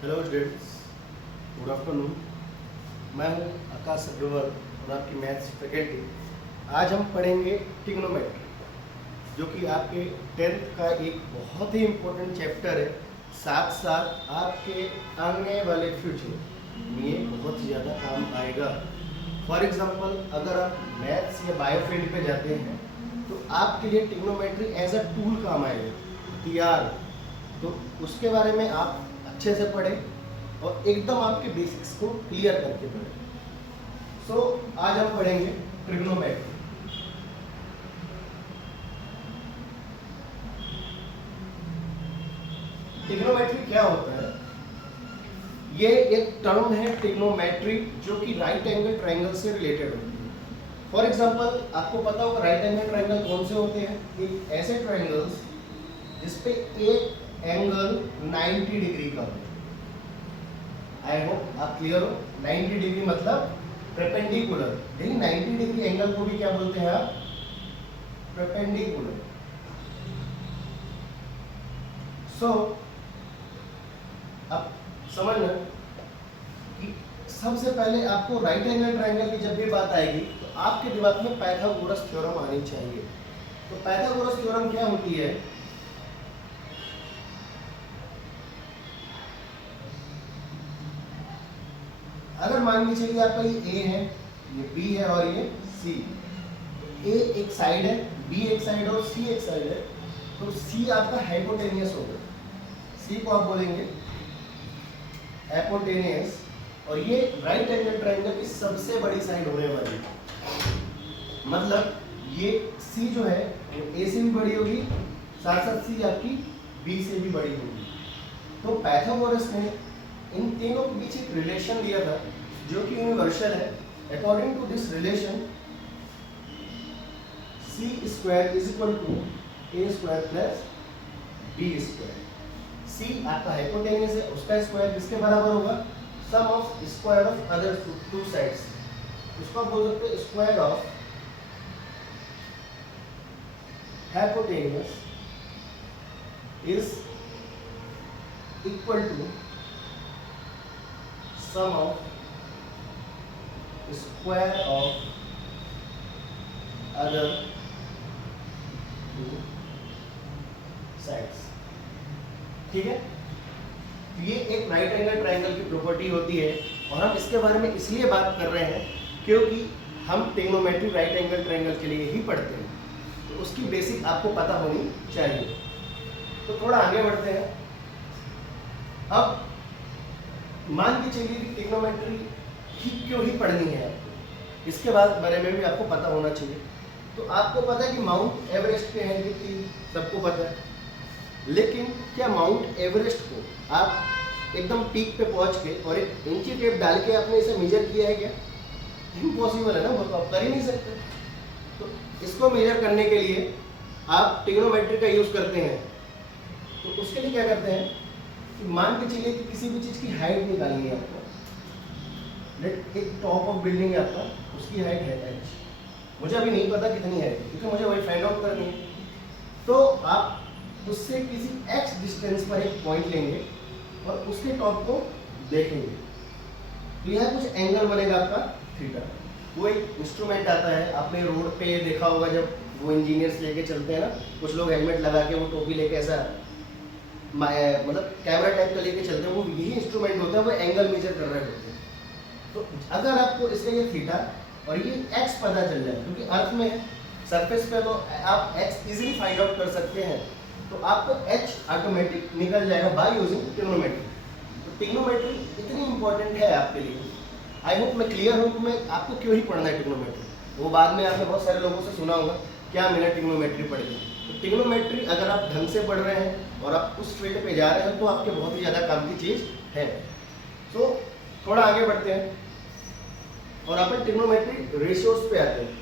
Hello students, good afternoon. मैं हूं आकाश अग्रवाल और आपकी मैथ्स फैकल्टी। आज हम पढ़ेंगे ट्रिग्नोमेट्री, जो कि आपके 10th का एक बहुत ही इम्पोर्टेंट चैप्टर है। साथ साथ आपके आने वाले फ्यूचर में ये बहुत ज़्यादा काम आएगा। फॉर एग्जांपल, अगर आप मैथ्स या बायो फील्ड पे जाते हैं तो आपके लिए ट्रिग्नोमेट्री एज अ टूल काम आएगा, हथियार। तो उसके बारे में आप अच्छे से पढ़ें और एकदम आपके बेसिक्स को क्लियर करके पढ़ें। सो आज हम पढ़ेंगे ट्रिग्नोमेट्री। ट्रिग्नोमेट्री क्या होता है? ये एक टर्म है ट्रिग्नोमेट्री, जो कि राइट एंगल ट्रायंगल से रिलेटेड होती है। फॉर एग्जांपल, आपको पता होगा राइट एंगल ट्रायंगल कौन से होते हैं? एक ऐसे ट्रायंगल्स जिसपे एक एंगल 90 डिग्री का हो। आई होप आप क्लियर हो। 90 डिग्री मतलब परपेंडिकुलर। देखिए 90 डिग्री एंगल को भी क्या बोलते हैं आप? परपेंडिकुलर। सो अब समझना कि सबसे पहले आपको राइट एंगल ट्रायंगल की जब भी बात आएगी तो आपके दिमाग में पाइथागोरस थ्योरम आनी चाहिए। तो पाइथागोरस थ्योरम क्या होती है? अगर मान लीजिए कि आपका ये ए है, ये बी है और ये सी। ए एक साइड है, बी एक साइड और सी एक साइड है, तो सी आपका हाइपोटेनियस होगा। सी को आप बोलेंगे हाइपोटेनियस, और ये राइट एंगल ट्रायंगल की सबसे बड़ी साइड होने वाली है। मतलब ये सी जो है वो ए से भी बड़ी होगी, साथ साथ सी आपकी बी से भी बड़ी होगी। तो पाइथागोरस ने इन तीनों के बीच एक रिलेशन दिया था जो कि यूनिवर्सल है। According to this relation, c square is equal to a square plus B square. C आपका हाइपोटेनियस है, उसका स्क्वायर किसके बराबर होगा? Sum of square of other two sides. उसको आप बोल सकते हैं square of hypotenuse is equal to sum of square of other two sides. ठीक है, तो ये एक राइट एंगल ट्रायंगल की प्रॉपर्टी होती है और हम इसके बारे में इसलिए बात कर रहे हैं क्योंकि हम ट्रिग्नोमेट्री राइट एंगल ट्रायंगल के लिए ही पढ़ते हैं, तो उसकी बेसिक आपको पता होनी चाहिए। तो थोड़ा आगे बढ़ते हैं। अब मान के चलिए कि ट्रिग्नोमेट्री ही क्यों ही पढ़नी है आपको, इसके बारे में भी आपको पता होना चाहिए। तो आपको पता है कि माउंट एवरेस्ट पे है कि सबको पता है, लेकिन क्या माउंट एवरेस्ट को आप एकदम पीक पे पहुंच के और एक इंची टेप डाल के आपने इसे मेजर किया है क्या? इम्पॉसिबल है ना, वो तो आप कर ही नहीं सकते। तो इसको मेजर करने के लिए आप ट्रिग्नोमेट्री का यूज करते हैं। तो उसके लिए क्या करते हैं कि मान के चलिए कि किसी भी चीज की हाइट निकालनी है आपको। एक टॉप ऑफ बिल्डिंग है आपका, उसकी हाइट है h। मुझे अभी नहीं पता कितनी है क्योंकि मुझे वही फाइंड आउट करनी है। तो आप उससे किसी x डिस्टेंस पर एक पॉइंट लेंगे और उसके टॉप को देखेंगे, तो यह कुछ एंगल बनेगा आपका थीटा। वो एक इंस्ट्रूमेंट आता है, आपने रोड पे देखा होगा जब वो इंजीनियर्स लेके चलते हैं ना, कुछ लोग हेलमेट लगा के वो टोपी लेके ऐसा मतलब कैमरा टाइप का लेके चलते हैं, वो यही इंस्ट्रूमेंट होता है, वो एंगल मेजर कर रहे होते हैं। तो अगर आपको इसका ये थीटा और ये x पता चल जाए, क्योंकि अर्थ में है सरफेस पे, तो आप x इजीली फाइंड आउट कर सकते हैं, तो आपको h ऑटोमेटिक निकल जाएगा बाय यूजिंग ट्रिग्नोमेट्री। तो ट्रिग्नोमेट्री इतनी इंपॉर्टेंट है आपके लिए। आई होप मैं क्लियर हूँ कि मैं आपको क्यों ही पढ़ना है ट्रिग्नोमेट्री। वो बाद में आपने बहुत सारे लोगों से सुना होगा क्या मैंने ट्रिग्नोमेट्री पढ़ी। तो ट्रिग्नोमेट्री अगर आप ढंग से पढ़ रहे हैं और आप उस फील्ड पे जा रहे हैं तो आपके बहुत ही ज़्यादा काम की चीज़ है। तो थोड़ा आगे बढ़ते हैं और अपन ट्रिग्नोमेट्री रेशियोज पे आते हैं।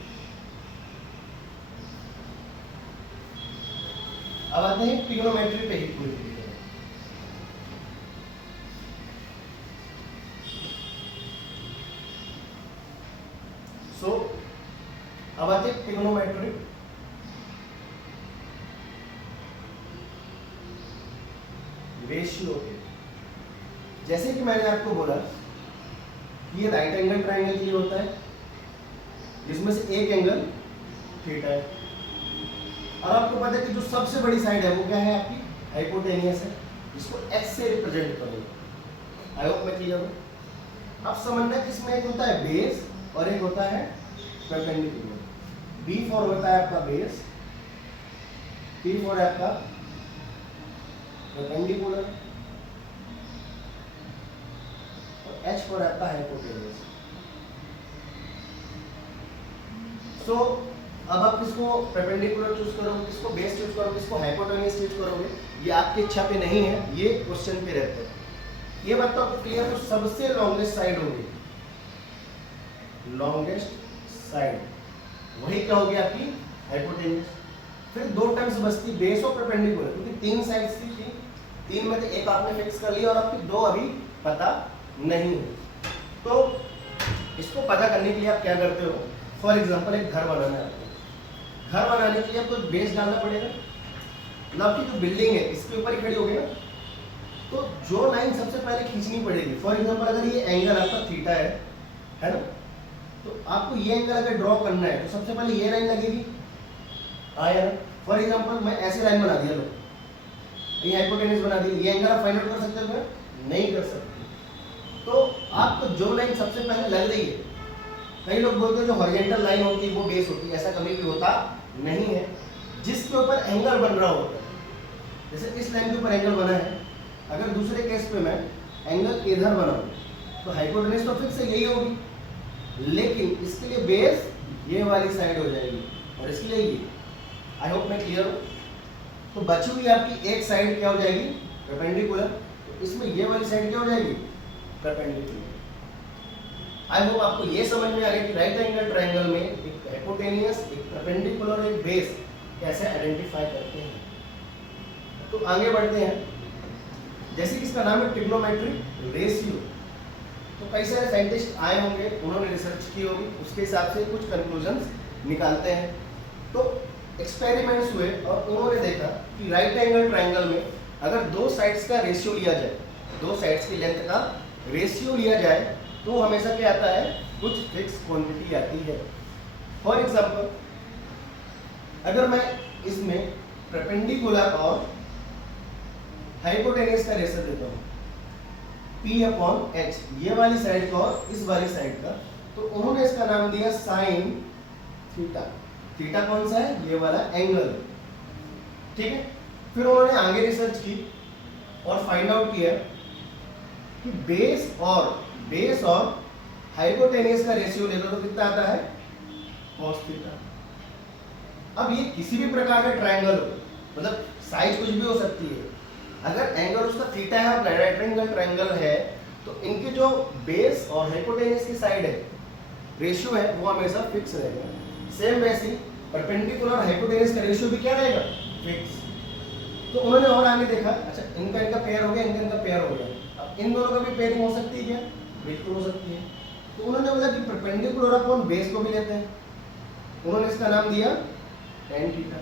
अब आते हैं ट्रिग्नोमेट्री पे ही पूरी तरीके से। सो अब आते हैं ट्रिग्नोमेट्री रेशियो पे। जैसे कि मैंने आपको बोला ये राइट एंगल ट्राइंगल के लिए होता है, जिसमें से एक एंगल थीटा है, और आपको पता है कि जो सबसे बड़ी साइड है वो क्या है आपकी हाइपोटेनियस है, इसको x से रिप्रेजेंट करोगे। आई होप मैं क्लियर हूँ। अब समझना कि इसमें एक होता है बेस और एक होता है परपेंडिकुलर। B फॉर होता है आपका बेस, P फॉर है आपका परपेंडिकुलर, और H फॉर आपका हाइपोटेनियस। सो अब आप किसको परपेंडिकुलर चूज करोगे, किसको बेस चूज करोगे, किसको हाइपोटेनियस चूज करोगे, ये आपकी इच्छा पे नहीं है, ये क्वेश्चन पे रहते हैं। ये बात तो आपको क्लियर है। तो सबसे लॉन्गेस्ट साइड होगी, लॉन्गेस्ट साइड वही क्या होगी आपकी हाइपोटेनियस। फिर दो टर्म्स बचती बेस और परपेंडिकुलर, क्योंकि तीन साइड्स थी, तीन में से एक आपने फिक्स कर लिया और आपकी दो अभी पता नहीं है। तो इसको पता करने के लिए आप क्या करते हो, फॉर एग्जांपल एक घर बनाना है आपको, घर बनाने के लिए आपको बेस डालना पड़ेगा ना, आपकी जो बिल्डिंग है इसके ऊपर ही खड़ी होगी ना, तो जो लाइन सबसे पहले खींचनी पड़ेगी, फॉर एग्जांपल अगर ये एंगल आपका थीटा है ना, तो आपको ये एंगल अगर ड्रॉ करना है तो सबसे पहले ये लाइन लगेगी। आया, फॉर एग्जांपल मैं ऐसी लाइन बना दिया, लो ये हाइपोटेन्यूज बना दी, ये एंगल आप फाइंड आउट कर सकते हो क्या? नहीं कर सकते। तो आपको जो लाइन सबसे पहले लग रही है, कई लोग बोलते हैं जो हॉरिजॉन्टल लाइन होती है वो बेस होती है, ऐसा कभी भी होता नहीं है। जिसके ऊपर एंगल बन रहा होता है, जैसे इस लाइन के ऊपर एंगल बना है, अगर दूसरे केस पे मैं एंगल इधर बनाऊं तो हाइपोटेन्यूज तो फिक्स है, यही होगी, लेकिन इसके लिए बेस ये वाली साइड हो जाएगी और इसके लिए ये। आई होप मैं क्लियर हूँ। तो बची हुई आपकी एक साइड क्या हो जाएगी, परपेंडिकुलर, तो इसमें ये वाली साइड क्या हो जाएगी, परपेंडिकुलर। आई होप आपको ये समझ में आ गया कि राइट एंगल ट्रायंगल में एक हाइपोटेनियस, एक परपेंडिकुलर और एक बेस कैसे आइडेंटिफाई करते हैं। तो आगे बढ़ते हैं। जैसे कि इसका नाम है ट्रिग्नोमेट्रिक रेशियो, तो कई सारे साइंटिस्ट आए होंगे, उन्होंने रिसर्च की होगी, उसके हिसाब से कुछ कंक्लूजन्स निकालते हैं। तो एक्सपेरिमेंट्स हुए और उन्होंने देखा कि राइट एंगल ट्रायंगल में अगर दो साइड्स का रेशियो लिया जाए, दो साइड्स की लेंथ का रेशियो लिया जाए, तो हमेशा क्या आता है, कुछ फिक्स क्वांटिटी आती है। फॉर एग्जांपल अगर मैं इसमें परपेंडिकुलर और हाइपोटेनियस का रेशियो देता हूँ P/H, ये वाली साइड का और इस वाली साइड का, तो उन्होंने इसका नाम दिया साइन थीटा। थीटा कौन सा है, ये वाला एंगल, ठीक है। फिर उन्होंने आगे रिसर्च की और फाइंड आउट किया कि बेस और हाइपोटेनियस का रेशियो ले लो तो कितना आता है, cos थीटा। अब ये किसी भी प्रकार का ट्रायंगल हो, मतलब साइज कुछ भी हो सकती है, अगर एंगल उसका थीटा है और राइट एंगल ट्रायंगल है, तो इनके जो बेस और हाइपोटेनियस की साइड है, रेशियो है, वो हमेशा फिक्स रहेगा। सेम वैसे परपेंडिकुलर और हाइपोटेनियस का रेशियो भी क्या रहेगा, फिक्स। तो उन्होंने और आगे देखा, अच्छा इनका पेयर हो गया, इनका पेयर हो गया, अब इन दोनों का भी पेयरिंग हो सकती है क्या, बिल्कुल हो सकती है। तो उन्होंने बोला कि परपेंडिकुलर अपन बेस को भी लेते हैं, उन्होंने इसका नाम दिया tan थीटा।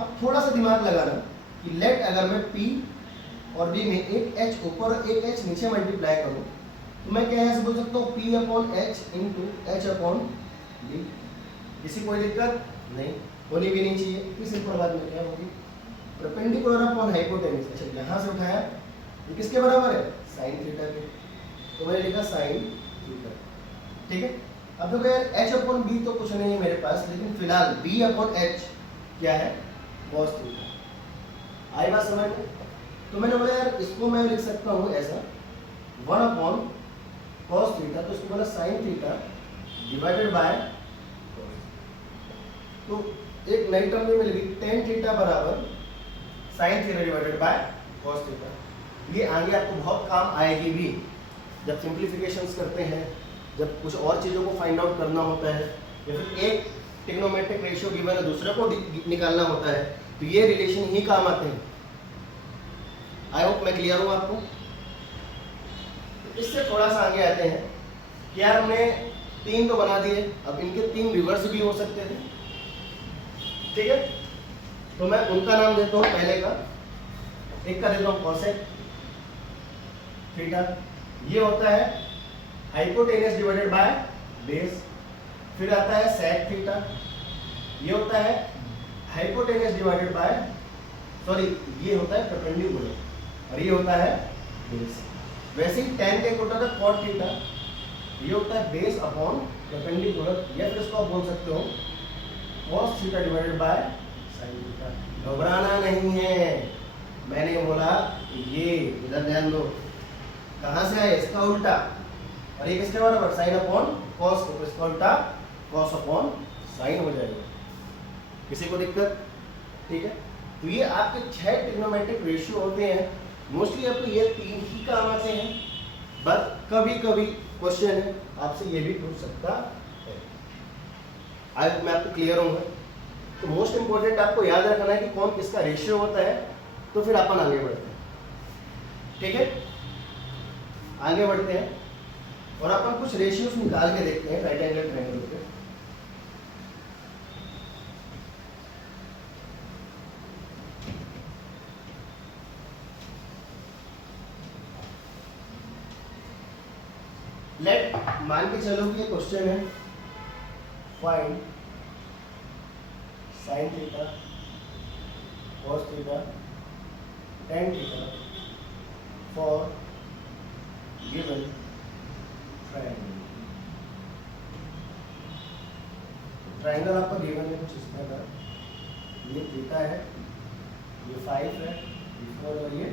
अब थोड़ा सा दिमाग लगाना कि लेट अगर मैं P और B में एक H ऊपर और एक H नीचे मल्टीप्लाई करूं, तो मैं क्या ऐसे बोल सकता हूँ P/H इंटू H/B। किसी कोई दिक्कत नहीं, होनी भी नहीं चाहिए। इतनी सिंपल बात में क्या होगी, परपेंडिकुलर अपॉन हाइपोटेनियस। अच्छा यहाँ से उठाया, ये किसके बराबर है, साइन थीटा के, तो मैंने लिखा साइन थीटा, ठीक है। अब देखो यार H/B तो कुछ नहीं है मेरे पास, लेकिन फिलहाल B/H क्या है, cos थीटा। आई बात समझ में? तो मैंने बोला यार इसको मैं लिख सकता हूँ ऐसा 1/cos थीटा, तो इसको बोला साइन थीटा डिवाइडेड बाय, तो एक नई टर्म में मिल गई tan थीटा बराबर sine theta divided by cos theta. ये आगे आपको बहुत काम आएगी भी, जब सिंप्लीफिकेशंस करते हैं, जब कुछ और चीज़ों को फाइंड आउट करना होता है, या फिर एक ट्रिग्नोमेट्रिक रेशियो गिवन है दूसरे को निकालना होता है, तो ये रिलेशन ही काम आते हैं। आई होप मैं क्लियर हूँ आपको। इससे थोड़ा सा आगे आते हैं कि यार हमने तीन तो बना दिए, अब इनके तीन रिवर्स भी हो सकते थे, ठीक है। तो मैं उनका नाम देता हूँ, पहले का एक का देता हूँ कॉसेक, थीटा, ये होता है हाइपोटेनस डिवाइडेड बाय बेस। फिर आता है सेक थीटा, ये होता है हाइपोटेनस डिवाइडेड बाय, सॉरी ये होता है परपेंडिकुलर और ये होता है बेस। वैसे ही tan का एक होता है cot थीटा, ये होता है बेस अपॉन परपेंडिकुलर, या फिर इसको आप बोल सकते हो cos theta divided by sin theta. घबराना नहीं है, मैंने बोला ये इधर ध्यान दो, कहाँ से आए, इसका उल्टा, और ये किसके बराबर, साइन अपॉन कॉस, तो इसका उल्टा कॉस अपॉन साइन हो जाएगा। किसी को दिक्कत? ठीक है, तो ये आपके 6 ट्रिग्नोमेट्रिक रेशियो होते हैं। मोस्टली आपको ये 3 ही काम आते हैं, बट कभी कभी क्वेश्चन है आपसे ये भी पूछ सकता है। आज मैं आपको क्लियर हूँ, तो मोस्ट इंपॉर्टेंट आपको याद रखना है कि कौन किसका रेशियो होता है, तो फिर अपन आगे बढ़ते हैं। ठीक है, आगे बढ़ते हैं और अपन कुछ रेशियोज निकाल के देखते हैं राइट एंगल ट्रायंगल के। लेट मान के चलो कि ये क्वेश्चन है, find sine theta cos theta tan theta for given triangle. Triangle आपका गिवन है कुछ इस तरह, ये थीटा है, ये 5 है, ये 4 और ये।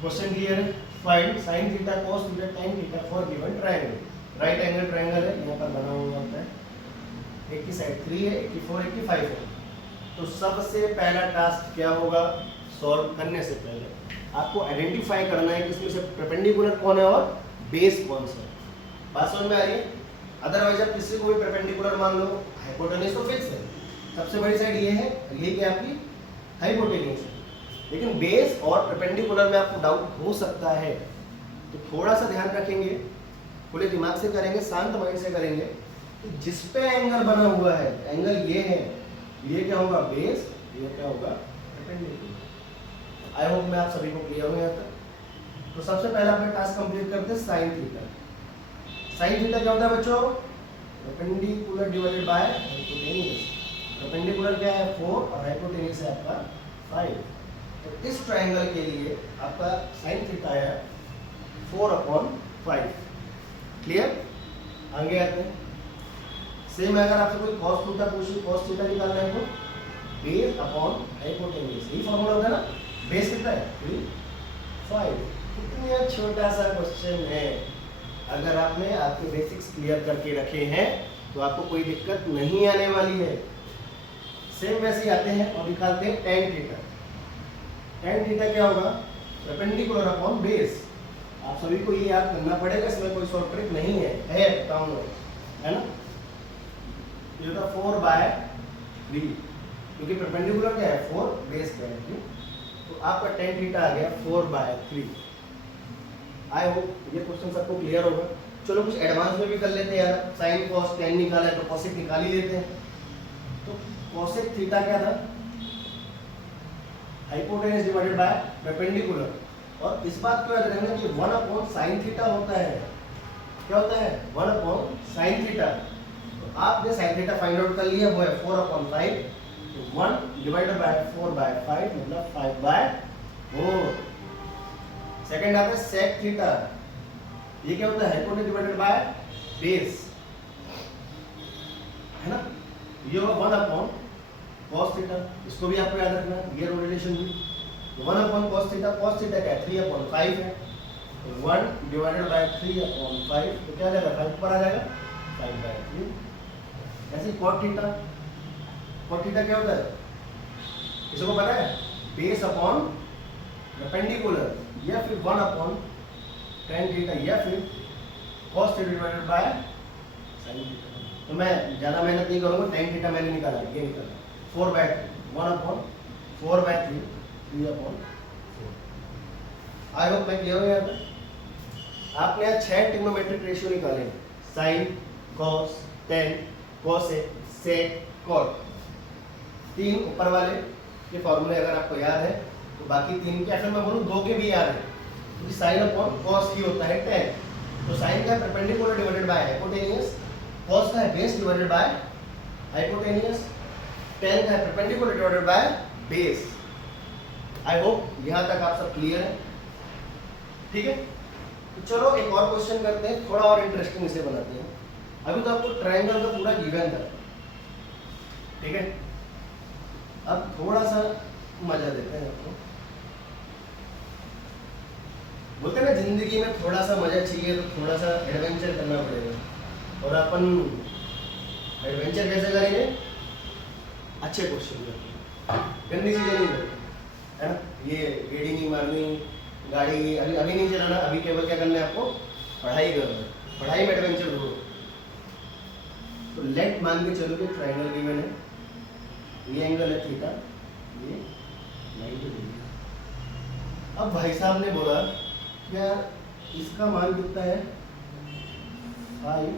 क्वेश्चन क्लियर है? Find sine theta cos theta tan theta for given triangle. Right angle triangle है, यहाँ पर बना हुआ होता है, एक की साइड 3 है, एक की 4, एक की 5 है। तो सबसे पहला टास्क क्या होगा, सॉल्व करने से पहले आपको आइडेंटिफाई करना है कि इसमें से परपेंडिकुलर कौन है और बेस कौन सा है। बात समझ में आ रही है? अदरवाइज आप किसी को भी परपेंडिकुलर मान लो, हाइपोटेनस तो फिक्स है, सबसे बड़ी साइड ये है, ये क्या आपकी हाइपोटेनस है। लेकिन बेस और परपेंडिकुलर में आपको डाउट हो सकता है, तो थोड़ा सा ध्यान रखेंगे, खुले दिमाग से करेंगे, शांत माइंड से करेंगे। तो जिस पे एंगल बना हुआ है, एंगल ये है, ये क्या होगा बेस, ये क्या होगा परपेंडिकुलर। आई होप मैं आप सभी को क्लियर हो यहाँ तक। तो सबसे पहले अपने टास्क कंप्लीट करते हैं साइन थीटा। साइन थीटा क्या होता है बच्चों, perpendicular divided by hypotenuse. Perpendicular क्या है 4 और हाइपोटेनस है आपका 5। तो इस ट्रायंगल के लिए आपका साइन थीटा है 4/5। क्लियर? आगे आते हैं। सेम अगर आपसे कोई cos थीटा पूछे, cos थीटा निकालना है तो बेस अपॉन हाइपोटेनस, यही फॉर्मूला होता है ना। बेस कितना है 5। कितना छोटा सा क्वेश्चन है, अगर आपने आपके बेसिक्स क्लियर करके रखे हैं तो आपको कोई दिक्कत नहीं आने वाली है। सेम वैसे ही आते हैं और निकालते हैं tan थीटा। tan थीटा क्या होगा, परपेंडिकुलर अपॉन बेस। आप सभी को ये याद करना पड़ेगा, इसमें कोई शॉर्ट ट्रिक नहीं है बताऊं है ना। ये होता 4/3, क्योंकि परपेंडिकुलर क्या है 4, बेस क्या है 3, तो आपका tan थीटा आ गया 4/3। आई होप ये क्वेश्चन सबको क्लियर होगा। चलो कुछ एडवांस में भी कर लेते हैं यार, साइन कॉस tan निकाला है तो कॉसेक निकाल ही लेते हैं। तो कॉसेक थीटा क्या था, हाइपोटेनस डिवाइडेड बाय परपेंडिकुलर। और इस बात को याद रखना कि 1/sin थीटा होता है। क्या होता है 1/sin थीटा। तो आपने sin थीटा फाइंड आउट कर लिया, वो है 4/5। तो 1 डिवाइडेड बाय 4/5 मतलब 5/4। सेकंड आता है sec थीटा। ये क्या होता है हाइपोटेनस डिवाइडेड बाय बेस, है ना। ये होगा 1/cos थीटा। इसको भी आपको याद रखना है, ये रिलेशन भी। 1/cos थीटा, cos थीटा क्या है 3/5 है, तो 1 डिवाइडेड बाय 3/5, तो क्या आ जाएगा 5 पर आ जाएगा 5/3। ऐसे cot थीटा, cot थीटा क्या होता है, इसको पता है बेस अपॉन परपेंडिकुलर, या फिर 1/tan थीटा, या फिर cos theta divided by sin theta. तो मैं ज़्यादा मेहनत नहीं करूँगा, tan थीटा मैंने निकाला, ये निकाला 4/3, 1/4/3, 3/4। आई होप मैं क्लियर हूँ यहाँ पर। आपने यहाँ 6 ट्रिग्नोमेट्रिक रेशियो निकाले, साइन, कॉस, tan, कोसेक, सेक, कॉट। 3 ऊपर वाले के फॉर्मूले अगर आपको याद है तो बाकी 3 के, फिर मैं बोलूँ 2 के भी आ रहे हैं, क्योंकि साइन अपॉन कॉस ही होता है 10। तो साइन का perpendicular divided by hypotenuse, cos का है base divided by hypotenuse, tan का है perpendicular divided by base. I hope यहाँ तक आप सब क्लियर है। ठीक है, तो चलो एक और क्वेश्चन करते हैं, थोड़ा और इंटरेस्टिंग इसे बनाते हैं। अभी तो आपको ट्रायंगल का पूरा गिवन था, ठीक है, अब थोड़ा सा मजा देते हैं आपको। बोलते हैं ना जिंदगी में थोड़ा सा मजा चाहिए तो थोड़ा सा एडवेंचर करना पड़ेगा, और अपन एडवेंचर कैसे करेंगे? अच्छे क्वेश्चन करके, गंदी चीजें नहीं करनी है ना, ये गेड़ी नहीं मारनी, गाड़ी अभी नहीं चलाना, अभी केवल क्या करना है आपको? पढ़ाई करना है, पढ़ाई में एडवेंचर ढूंढो। तो लेट मान के चलो कि ट्रायंगल गिवन है, ये एंगल है थीटा, ये 90 डिग्री। अब भाई साहब ने बोला यार इसका मान कितना है 5,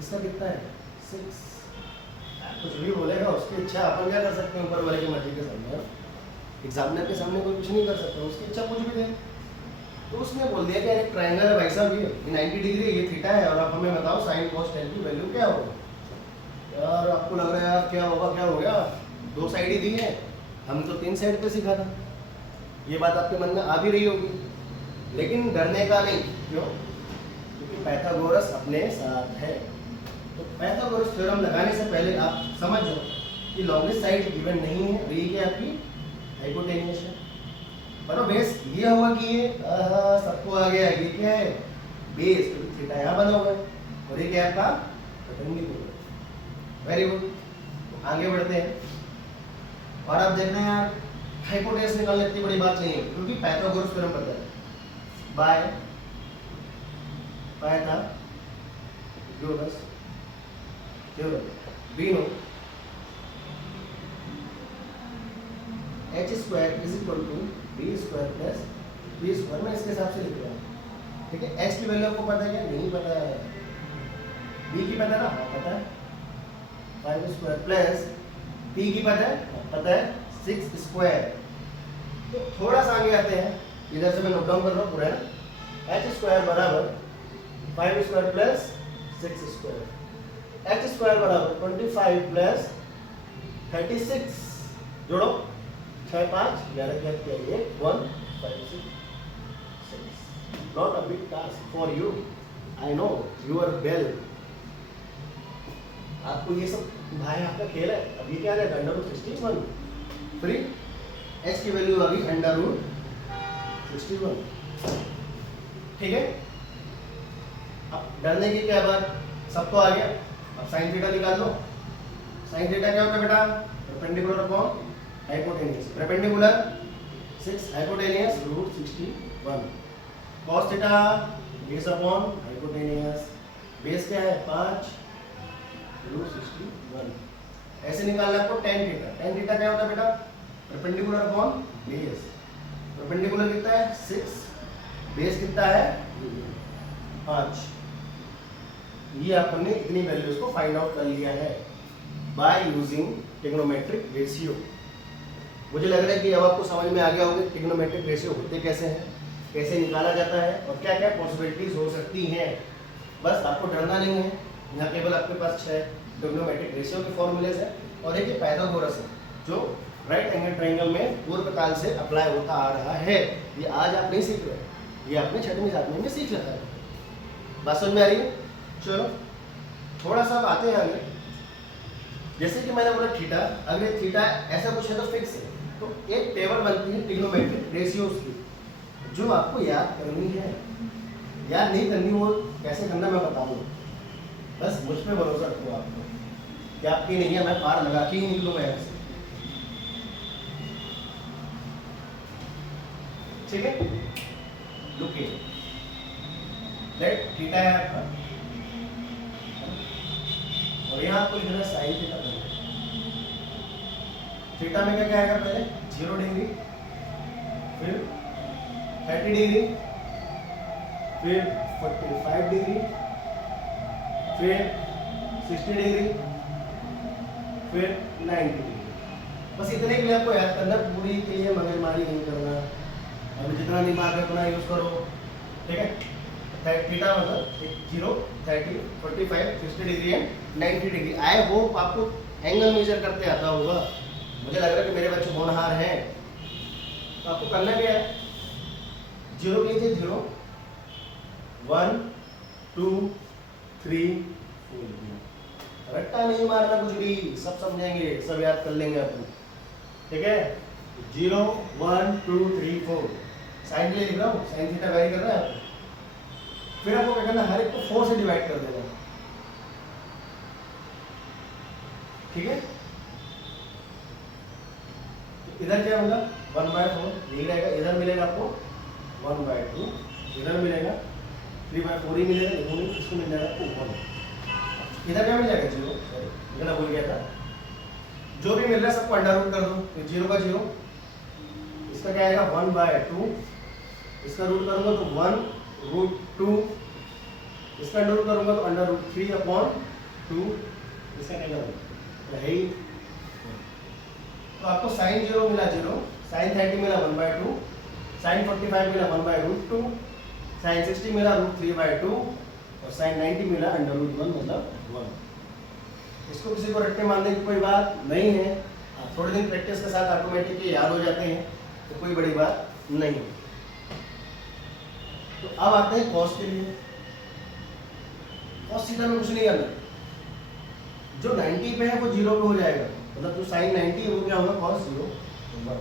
इसका कितना है 6। कुछ भी बोलेगा उसकी इच्छा, अपन क्या कर सकते हैं ऊपर वाले की मर्जी के सामने? एग्जामिनर के सामने कोई कुछ नहीं कर सकता, उसकी इच्छा कुछ भी दे। तो उसने बोल दिया कि एक ट्रायंगल है भाई साहब, ये 90 डिग्री, ये थीटा है, और आप हमें बताओ साइन कॉस टेन की वैल्यू क्या होगा। यार आपको लग रहा है यार क्या होगा, क्या हो गया, 2 साइड ही दी है, हम तो 3 साइड पे सीखा था। ये बात आपके मन में आ भी रही होगी, लेकिन डरने का नहीं। क्यों? क्योंकि पाइथागोरस अपने साथ है। तो पाइथागोरस थ्योरम लगाने से पहले आप समझ जाओ कि लॉन्गेस्ट साइड गिवन नहीं है, तो ये क्या आपकी हाइपोटेन्यूस है। बनो बेस ये हुआ कि ये सबको आ गया, ये क्या है बेस, तो थीटा यहाँ बना हुआ है, और ये क्या है आपका परपेंडिकुलर। वेरी गुड, आगे बढ़ते हैं। और आप देखना यार हाइपोटेन्यूस निकालने इतनी बड़ी बात नहीं है, क्योंकि पाइथागोरस थ्योरम पता है, by Pythagoras theorem we know h square is equal to B square plus B square. मैं इसके हिसाब से लिख रहा हूँ, ठीक है। h की वैल्यू आपको पता है क्या? नहीं पता है। b की पता है ना? हाँ पता है, 5 स्क्वायर प्लस p की पता है? हाँ पता है, 6 स्क्वायर। तो थोड़ा सा आगे आते हैं, इधर से मैं नोट डाउन कर रहा हूँ पूरा ना। h स्क्वायर बराबर 5 square plus 6 square, h square बराबर 25 प्लस 36, जोड़ो 6 5 11 क्या किया, 1 5 6 6। Not a big task for you, I know you are well. आपको ये सब भाई आपका खेल है। अब ये क्या है, √61 फ्री, h की वैल्यू आ गई √61, ठीक है। अब डरने की क्या बात, सबको आ गया। अब साइन थीटा निकाल लो। साइन थीटा क्या होता है बेटा? Perpendicular upon hypotenuse, perpendicular 6, hypotenuse √61, cos theta base upon hypotenuse, base क्या है 5 √61। ऐसे निकालना आपको tan थीटा। tan थीटा क्या होता है बेटा? परपेंडिकुलर अपॉन बेस, परपेंडिकुलर कितना है 6, बेस कितना है 5। ये आपने इतनी वैल्यूज को फाइंड आउट कर लिया है बाय यूजिंग ट्रिग्नोमेट्रिक रेशियो। मुझे लग रहा है कि अब आपको समझ में आ गया होगा ट्रिग्नोमेट्रिक रेशियो होते कैसे हैं, कैसे निकाला जाता है, और क्या क्या पॉसिबिलिटीज हो सकती हैं। बस आपको डरना नहीं है। यहाँ केवल आपके पास 6 ट्रिग्नोमेट्रिक रेशियो के फॉर्मूलेज है, और एक पाइथागोरस है जो राइट एंगल ट्रायंगल में पूर्व काल से अप्लाई होता आ रहा है। ये आज आप नहीं सीख रहे, ये आपने 6वीं 7वीं में सीख रखा है। बात समझ में आ रही है? चलो थोड़ा सा आते हैं आगे। जैसे कि मैंने बोला थीटा, अगर थीटा ऐसा कुछ है तो फिक्स है, तो एक टेबल बनती है ट्रिग्नोमेट्रिक रेशियोज की, जो आपको याद करनी है। याद नहीं करनी वो कैसे करना मैं बताऊंगा, बस मुझ पे भरोसा रखो आपको, क्या आपकी नहीं है, मैं पार लगा के ही निकलूंगा यहाँ से, ठीक है। लुकिए, लेट थीटा है आपका, और यहाँ आपको लिखना है साइन थीटा। थीटा में क्या क्या आएगा? पहले 0 डिग्री, फिर 30 डिग्री, फिर 45 डिग्री, फिर 60 डिग्री, फिर 90 डिग्री। बस इतने के लिए आपको याद करना, पूरी के लिए मगजमारी नहीं करना। अभी जितना दिमाग है उतना यूज करो, ठीक है। थीटा मतलब 0, 30, 45, 60 degree and 90 degree. I hope आपको एंगल मेजर करते आता होगा। मुझे लग रहा है कि मेरे बच्चे होनहार हैं। तो आपको करना क्या है, 0 के नीचे 0, 1, 2, 3, 4। रट्टा नहीं मारना कुछ भी, सब समझेंगे, सब याद कर लेंगे अपन, ठीक है। 0, 1, 2, 3, 4 साइन के लिए लिख रहा हूँ, साइन थीटा वेरी कर रहा है। फिर आपको क्या करना, हर एक को 4 से डिवाइड कर देना, ठीक है। इधर क्या होगा 1/4 यही रहेगा। इधर मिलेगा आपको 1/2, इधर मिलेगा 3/4 ही मिलेगा, इसको मिल जाएगा 1। इधर क्या मिल जाएगा 0, सॉरी इधर भूल गया था। जो भी मिल रहा है सबको अंडर रूट कर दो, तो 0 का 0, इसका क्या आएगा 1/2, इसका रूट करूंगा तो 1√2, इसका अंडर रूट करूंगा तो √3/2, इसका क्या करूंगा है। तो आपको साइन 0 मिला 0, साइन 30 मिला 1/2, साइन 45 मिला 1/√2, साइन 60 मिला √3/2 और साइन 90 मिला √1 मतलब 1। इसको किसी को रट्टे मारने की कोई बात नहीं है। थोड़े दिन प्रैक्टिस के साथ ऑटोमेटिक याद हो जाते हैं, तो कोई बड़ी बात नहीं। तो अब आते हैं कॉस के लिए। कॉस थीटा में कुछ नहीं करना, जो 90 पे है वो 0 पे हो जाएगा, मतलब जो साइन 90 है वो क्या होगा कॉस 0, 1।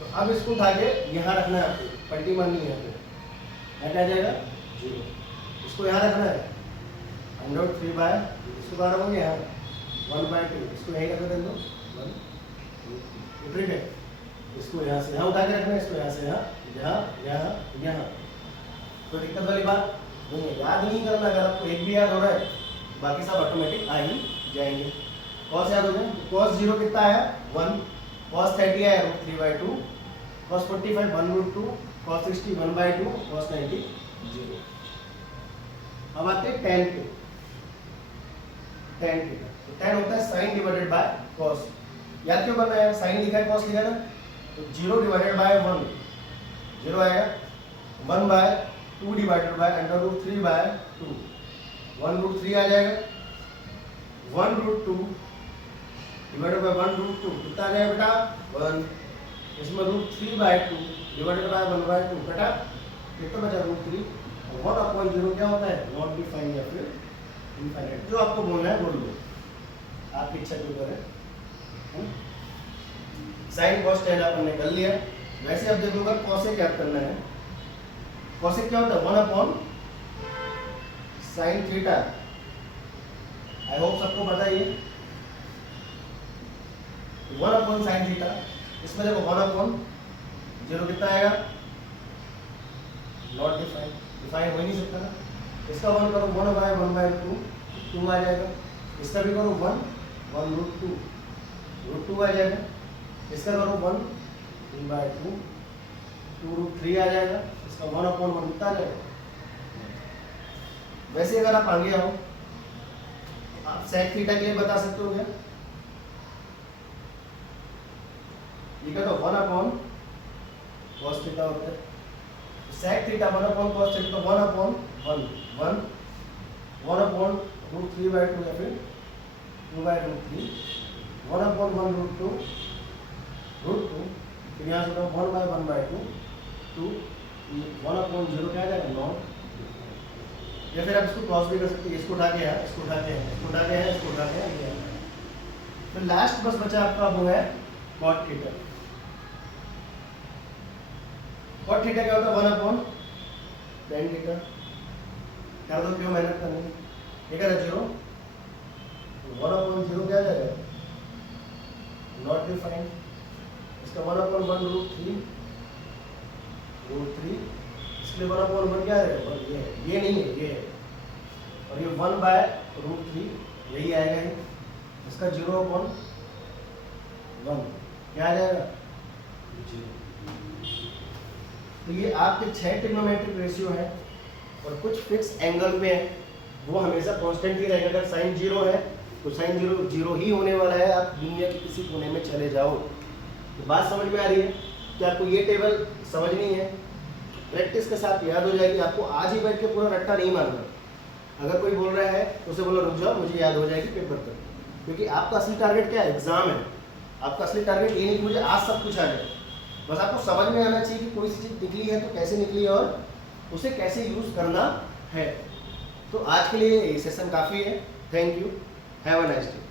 तो अब इसको उठा के यहाँ रखना है, आपको पलटी मारनी है, यहाँ पे क्या जाएगा 0, इसको यहाँ रखना है √3/, इसको कहाँ रखोगे यहाँ 1/2, इसको यहीं रख दो 1, ठीक है। इसको यहाँ से यहाँ उठा के रखना है, इसको यहाँ से यहाँ, यहाँ यहाँ यहाँ। तो दिक्कत वाली बात नहीं है, याद नहीं करना। अगर आपको एक भी याद हो रहा है बाकी सब ऑटोमेटिक आ ही जाएंगे। कॉस याद हो जाए, कॉस 0 कितना आया 1, कॉस 30 आया √3/2, कॉस 45 1√2, कॉस 60 1/2, कॉस 90 0। अब आते हैं tan पे। tan थीटा, तो tan होता है साइन डिवाइडेड बाय कॉस। याद क्यों करना है, साइन लिखा है कॉस लिखा ना, तो 0 डिवाइडेड बाय 1 0 आएगा, 1/2 डिवाइडेड बाय √3/2 1√3 आ जाएगा, 1√2 डिवाइडेड बाय 1√2 कितना आ जाएगा बेटा 1, इसमें √3/2 डिवाइडेड बाय 1/2 बेटा कितना बचा √3, और 1/0 क्या होता है नॉट डिफाइंड या फिर इनफाइनाइट। जो आपको बोलना है बोल लो, आपकी इच्छा के ऊपर है। साइन कॉस tan अपन ने कर लिया। वैसे अब देखोगा कॉसेक याद करना है। कॉसेक क्या होता है 1/sin थीटा। आई होप सबको पता ही है 1/sin थीटा। इसमें देखो 1/0 कितना आएगा नॉट डिफाइन, डिफाइन हो ही नहीं सकता ना। इसका 1 करो 1/1/2 2 आ जाएगा, इसका भी करो 1 √2 आ जाएगा, इसका करो 1/2 2√3 आ जाएगा, इसका 1/1 कितना आ जाएगा। वैसे अगर आप आगे आओ आप सेक थीटा के लिए बता सकते हो क्या, ये क्या तो 1/cos थीटा होता है। सेक थीटा 1/cos थीटा तो 1/1 1/√3/2 या फिर 2/√3 1/1√2 √2, फिर यहाँ से 1/1/2 2 1/0 क्या आ जाएगा नॉट। या फिर आप इसको क्रॉस भी कर सकते हैं, इसको उठा के यहाँ, इसको उठा के यहाँ, इसको उठा के यहाँ, इसको उठा के यहाँ। फिर लास्ट बस बचा आपका वो है cot थीटा। cot थीटा क्या होता है 1/tan थीटा। कर दो, क्यों मेहनत करनी है, ये क्या 0 1/0 क्या आ जाएगा नॉट डिफाइंड, इसका 1/1√3 इसलिए 1/1 क्या है ये नहीं है, ये है, और ये 1/√3 यही आएगा ही, इसका 0/1 क्या आ जाएगा 0। तो ये आपके 6 ट्रिग्नोमेट्रिक रेशियो है और कुछ फिक्स एंगल पे है, वो हमेशा कांस्टेंट ही रहेगा। अगर साइन 0 है तो कोसाइन जीरो जीरो ही होने वाला है, आप दुनिया के किसी कोने में चले जाओ। तो बात समझ में आ रही है कि आपको ये टेबल समझनी है, प्रैक्टिस के साथ याद हो जाएगी। आपको आज ही बैठ के पूरा रट्टा नहीं मारना। अगर कोई बोल रहा है तो उसे बोलो रुक जाओ, मुझे याद हो जाएगी पेपर तक, क्योंकि आपका असली टारगेट क्या है? एग्जाम है। आपका असली टारगेट ये नहीं कि मुझे आज सब कुछ आ जाए, बस आपको समझ में आना चाहिए कि कोई सी चीज़ निकली है तो कैसे निकली है और उसे कैसे यूज़ करना है। तो आज के लिए ये सेशन काफ़ी है। Thank you, have a nice day.